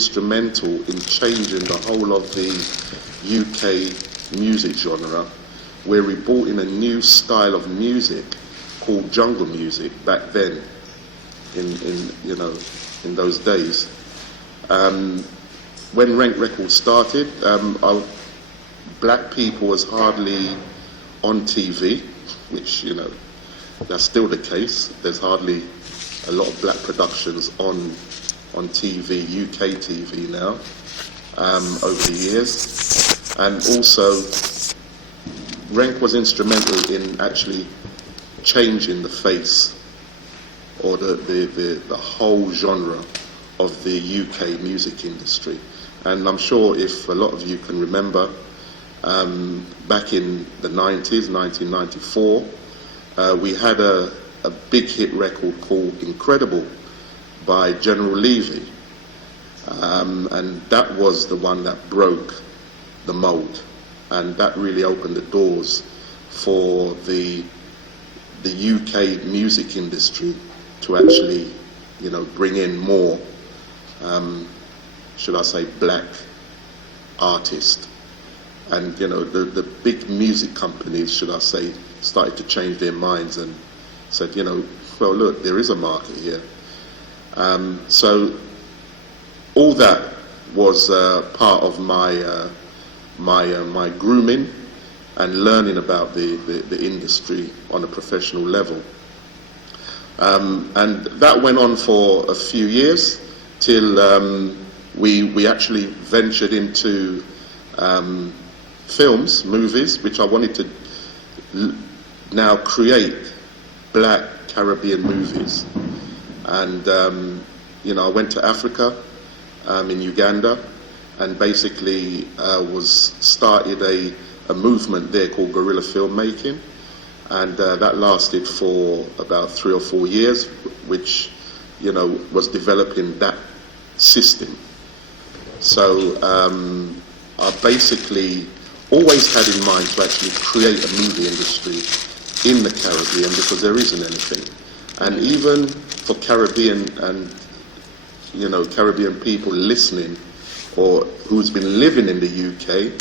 instrumental in changing the whole of the UK music genre, where we brought in a new style of music called jungle music back then, in those days. When Rank Records started, black people was hardly on TV, which, that's still the case. There's hardly a lot of black productions on TV, UK TV now, over the years. And also, Rank was instrumental in actually changing the face or the whole genre of the UK music industry. And I'm sure if a lot of you can remember, back in the 90s, 1994, we had a big hit record called Incredible by General Levy, and that was the one that broke the mold, and that really opened the doors for the UK music industry to actually, bring in more, should I say, black artists. And the big music companies, should I say, started to change their minds and said, well, look, there is a market here. So all that was part of my my grooming and learning about the industry on a professional level. And that went on for a few years till we actually ventured into films, movies, which I wanted to now create black Caribbean movies. And I went to Africa, in Uganda, and basically started a movement there called guerrilla filmmaking, and that lasted for about 3 or 4 years, which was developing that system. So I basically always had in mind to actually create a movie industry in the Caribbean, because there isn't anything. And even for Caribbean and Caribbean people listening, or who's been living in the UK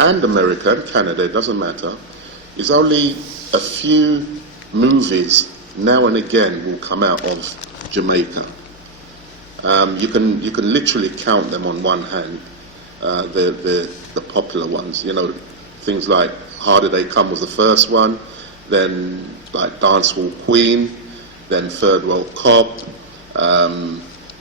and America and Canada, it doesn't matter, it's only a few movies now and again will come out of Jamaica. You can literally count them on one hand, the popular ones. Things like Harder They Come was the first one, then like Dancehall Queen, then Third World Cop.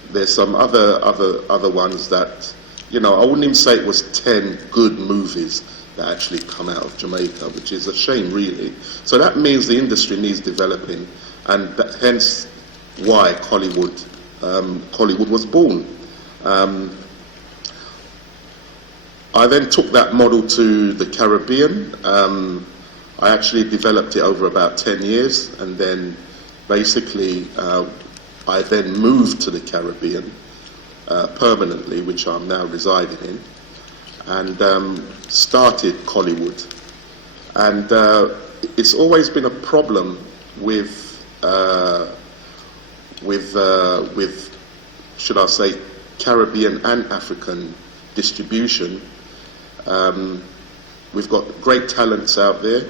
There's some other ones that, I wouldn't even say it was 10 good movies that actually come out of Jamaica, which is a shame, really. So that means the industry needs developing, and hence why Collywood was born. I then took that model to the Caribbean. I actually developed it over about 10 years, and then basically I then moved to the Caribbean permanently, which I'm now residing in, and started Collywood. And it's always been a problem with should I say, Caribbean and African distribution. We've got great talents out there,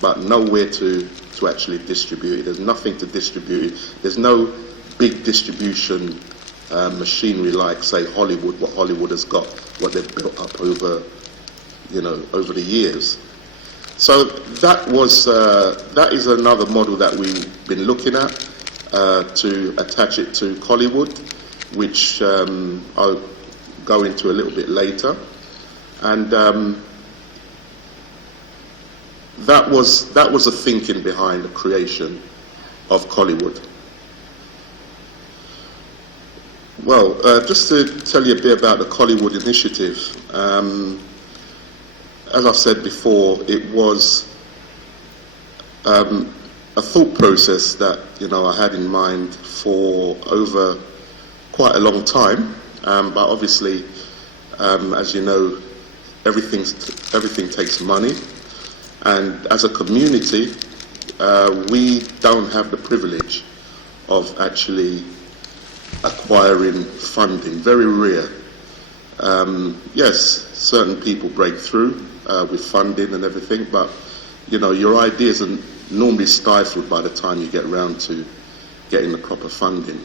but nowhere to actually distribute it. There's nothing to distribute it. There's no big distribution machinery like, say, Hollywood, what Hollywood has got, what they've built up over the years. So that is another model that we've been looking at, to attach it to Collywood, which I'll go into a little bit later. And that was the thinking behind the creation of Collywood. Well, just to tell you a bit about the Collywood initiative, as I said before, it was a thought process that I had in mind for over quite a long time, but obviously, as you know, everything takes money, and as a community, we don't have the privilege of actually acquiring funding. Very rare Yes, certain people break through with funding and everything, but you know, your ideas are normally stifled by the time you get around to getting the proper funding.